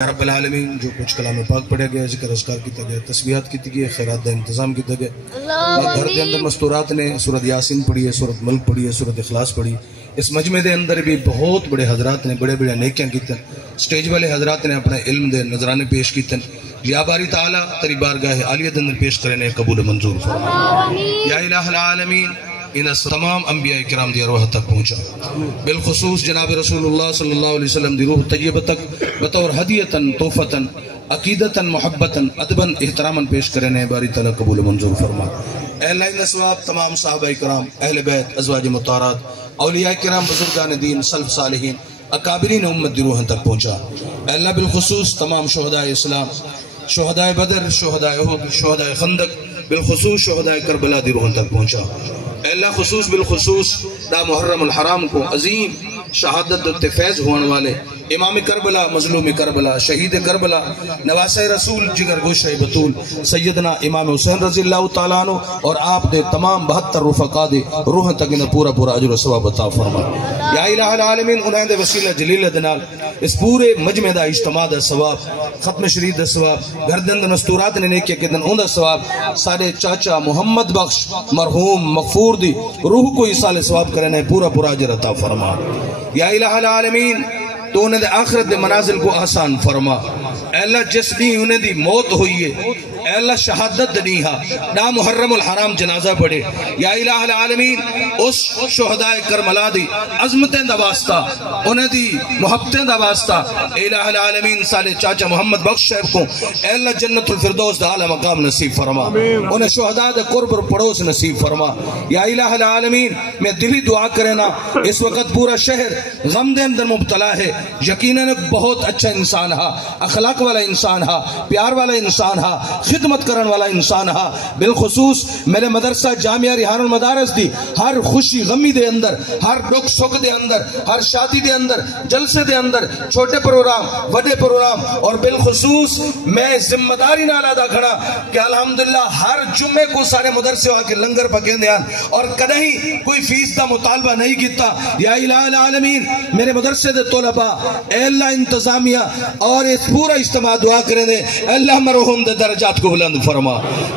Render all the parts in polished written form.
رب العالمین جو کچھ کلام پاک پڑھے گئے، ذکر اذکار کیتا گیا، تسبیحات کیتی گئی، خیرات دا انتظام کیتا گیا. گھر دے اندر مستورات نے سورۃ یاسین پڑھی ہے، سورۃ ملک پڑھی ہے، سورۃ اخلاص پڑھی. اس مجمع دے اندر بھی بہت بڑے حضرات نے بڑے بڑے نیکیاں کیتے. سٹیج والے حضرات نے اپنے علم دے نظرانے پیش کیتے. یا باری تعالی تیری بارگاہ عالیہ دے اندر پیش کرنے قبول منظور فرما. یا الہ العالمین ان تمام انبیاء کرام دی ارواح تک پہنچا، بالخصوص جناب رسول اللہ صلی اللہ علیہ وسلم دی روح طیبہ تک بطور ہدیتاً توفتاً عقیدتاً محبتاً ادباً احتراماً پیش کرنے باری تعالی قبول منظور فرما. اے اللہ ان ثواب تمام صحابہ کرام، اہل بیت، ازواج مطہرات، اولیاء کرام، بزرگان دین، سلف صالحین، اکابرین امت دی روح تک پہنچا. اے اللہ بالخصوص تمام شہداء اسلام، شہداء بدر، شہداء احد، شہداء خندق، بالخصوص شہداء کربلا دی روح تک پہنچا. اے اللہ خصوص بالخصوص دا محرم الحرام کو عظیم شہادت فیض ہونے والے امام کربلا، مظلوم کربلا، شہید کربلا، نواسہ رسول، جگر گوشہ بطول سیدنا امام حسین رضی اللہ تعالیٰ عنہ اور آپ دے تمام 72 رفقا دے روح تک انہیں پورا پورا عجر و ثواب عطا فرما. یا الہ العالمین انہیں دے وسیلہ جلیل دنال اس پورے مجمع دا اجتماع دا ثواب، ختم شریف دا ثواب، گھردن دا مستورات نے نیکیا کے دن ان دا ثواب سارے چاچا محمد بخش مرحوم مغفور دی روح کو ایسال ثواب کرنے پورا پورا عجر عطا فرما. یا الہ العالمین تو انہیں دے آخرت دے منازل کو آسان فرما. اے اللہ جس دی انہیں دی موت ہوئی ہے، اے اللہ شہادت دنیہا نا محرم الحرام جنازہ پڑھے. یا الہ العالمین اس شہداء کرملا دی عظمتیں دا واسطہ، انہیں دی محبتیں دا واسطہ اے الہ العالمین سالے چاچا محمد بخش صاحب کو اے اللہ جنت الفردوس دا اعلی مقام نصیب فرما، انہیں شہداء دا قرب اور پڑوس نصیب فرما. یا الہ العالمین میں دلی دعا کرنا اس وقت پورا شہر غم دے اندر مبتلا ہے. یقیناً بہت اچھا انسان ہا، اخلاق والا انسان ہا، پیار والا انسان ہا، خدمت کرن والا انسان ہا. بالخصوص میرے مدرسہ جامعہ ریحان المدارس دی ہر خوشی غمی دے اندر، ہر دکھ سکھ دے اندر، ہر شادی دے اندر، جلسے دے اندر، چھوٹے پروگرام بڑے پروگرام، اور بالخصوص میں ذمہ داری نہ ادا کھڑا کہ الحمدللہ ہر جمعے کو سارے مدرسے آ کے لنگر پکین دیان اور کدہیں کوئی فیس دا مطالبہ نہیں کیتا. یا الہ العالمین میرے مدرسے دے طلبہ، اے اللہ انتظامیہ اور اس پورا اجتماع دعا کریں دے اے اللہ مرحوم دے درجات کو بلند فرما،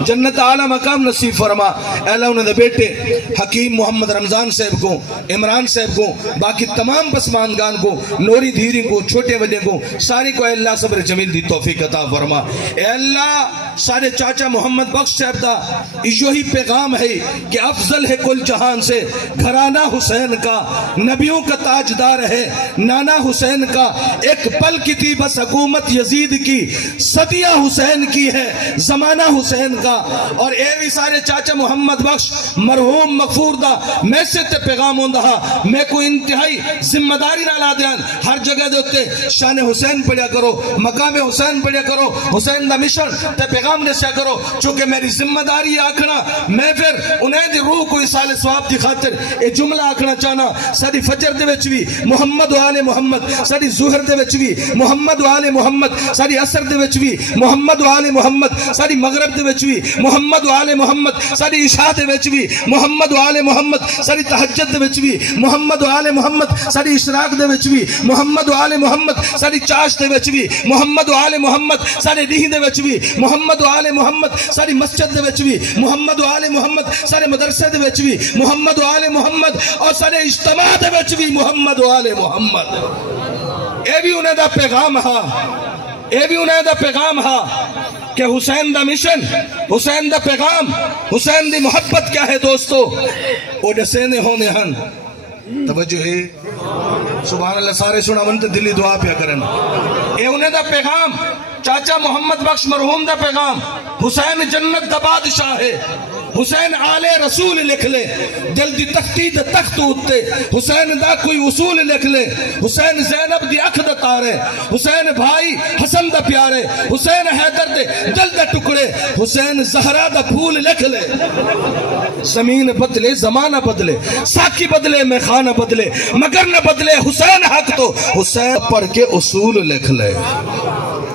جنت اعلی مقام نصیب فرما. اے اللہ انہیں دے بیٹے حکیم محمد رمضان صاحب کو، عمران صاحب کو، باقی تمام پسماندگان کو، نوری دھیری کو، چھوٹے بڑے کو، ساری کو اے اللہ صبر جمیل دی توفیق عطا فرما. اے اللہ سارے چاچا محمد بخش صاحب دا یہی پیغام ہے کہ افضل ہے کل جہان سے گھرانہ حسین کا، نبیوں کا تاجدار ہے نانا حسین کا، ایک پل کی تھی بس حکومت یزید کی، صدیہ حسین کی ہے زمانہ حسین کا. اور اے بھی سارے چاچا محمد بخش مرحوم مغفور دا میں سے تے پیغام ہوندہ میں کو انتہائی ذمہ داری نہ لا دیان ہر جگہ دے ہوتے شان حسین پڑھیا کرو، مقام حسین پڑھیا کرو، حسین دا مشن تے پیغام نشیا کرو. چونکہ میری ذمہ داری آکھنا میں پھر انہیں دی روح کو اسال ثواب دی خاطر اے جملہ آکھنا چاہنا. ساری فجر دے وچ بھی محمد و آل محمد، ساری ظہر دے وچ بھی محمد و آل محمد، ساری عصر دے وچ بھی محمد و آل محمد، ساری مغرب دے وچ بھی محمد و آل محمد، ساری عشاء دے وچ بھی محمد و آل محمد، ساری تہجد دے وچ بھی محمد و آل محمد، ساری اشراق دے وچ بھی محمد و آل محمد، ساری چاش دے وچ بھی محمد و آل محمد، ساری ڈیہ دے وچ بھی محمد و آل محمد، ساری مسجد دے وچ بھی محمد و آل محمد، سارے مدرسے دے وچ بھی محمد و آل محمد، اور سارے اجتماع دے وچ بھی محمد و آل محمد. اے بھی انہیں دا پیغام ہا، اے بھی انہیں دا پیغام ہا کہ حسین دا مشن، حسین دا پیغام، حسین دی محبت کیا ہے دوستو. او ڈسینے ہونے ہن توجہ ہے سبحان اللہ سارے سنا منت دلی دعا پیا کرن. اے انہیں دا پیغام چاچا محمد بخش مرحوم دا پیغام، حسین جنت دا بادشاہ ہے، حسین آل رسول لکھ لے، جلدی تختی دا تخت ہوتے، حسین دا کوئی اصول لکھ لے، حسین زینب دی اکھ دا تارے، حسین بھائی حسن دا پیارے، حسین حیدر دے دل دا ٹکڑے، حسین زہرا دا پھول لکھ لے. زمین بدلے زمانہ بدلے، ساکی بدلے میخانہ بدلے، مگر نہ بدلے حسین حق تو حسین پڑھ کے اصول لکھ لے.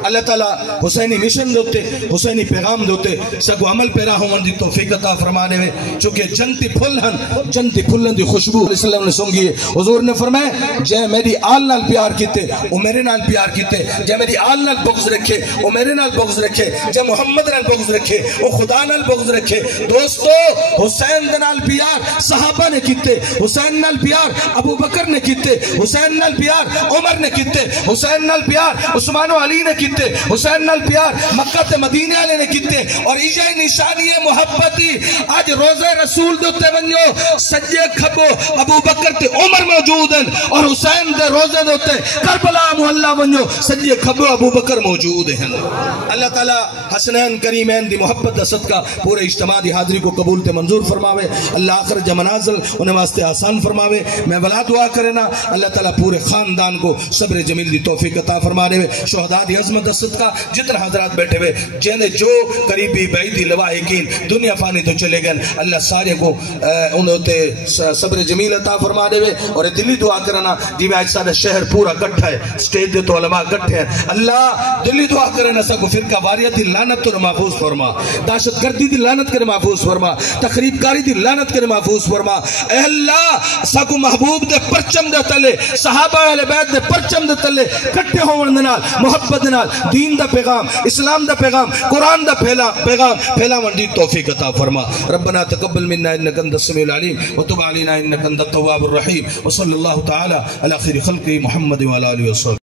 اللہ تعالیٰ حسینی مشن دوتے حسینی پیغام دوتے سگو عمل پیرا ہوں دی توفیق عطا فرمانے میں چونکہ جنتی پھلن دی خوشبو علیہ السلام نے سنگی ہے حضور نے فرمایا جے میری آل نال پیار کیتے وہ میرے نال پیار کیتے جے میری آل نال بغض رکھے وہ میرے نال بغض رکھے جے محمد نال بغض رکھے وہ خدا نال بغض رکھے دوستو حسین نال پیار صحابہ نے کیتے حسین نال پیار ابو بکر نے کیتے حسین نال پیار عمر نے کیتے حسین نال پیار عثمان و علی نے کیتے حسین نال پیار مکہ تے مدینے والے نے کیتے اور یہ نشانی محبتی آج روزہ رسول دوتے ونجو سجے کھبو ابو بکر تے عمر موجود ہیں اور حسین دے روزے دوتے کربلا محلہ ونجو سجے کھبو ابو بکر موجود ہیں اللہ تعالیٰ حسنین کریمین دی محبت دا صدقہ پورے اجتماع دی حاضری کو قبول تے منظور فرماوے اللہ آخر جمنازل انہیں واسطے آسان فرماوے میں بلا دعا کرنا اللہ تعالیٰ پورے خاندان کو صبر جمیل دی توفیق عطا فرمانے میں شہداء دی عظمت دا صدقہ جتنا حضرات بیٹھے ہوئے جنہیں جو قریبی بعیدی لواحقین دنیا فانی تو چلے گئے اللہ سارے کو انہوں تے صبر جمیل عطا فرمانے میں اور دلی دعا کرنا جی میں آج سارا شہر پورا گٹھا ہے سٹیج دے تو علماء گٹھے ہیں اللہ دلی دعا کرنا سا کو فرقہ واریت دی لعنت تو محفوظ فرما دہشت گردی دی لعنت کرے محفوظ فرما تخریب کاری دی لعنت کرے محفوظ فرما اے اللہ سا کو محبوب دے پرچم دے تلے صحابہ اہل بیت دے پرچم دے تلے کٹھے ہون نال محبت نال دین دا پیغام اسلام دا پیغام قرآن دا پیغام پھیلا ونڈی توفیق عطا فرما ربنا تقبل منا انك انت السميع العليم وتب علينا انك انت التواب الرحيم وصلى الله تعالى على خير خلقه محمد وعلى اله وصحبه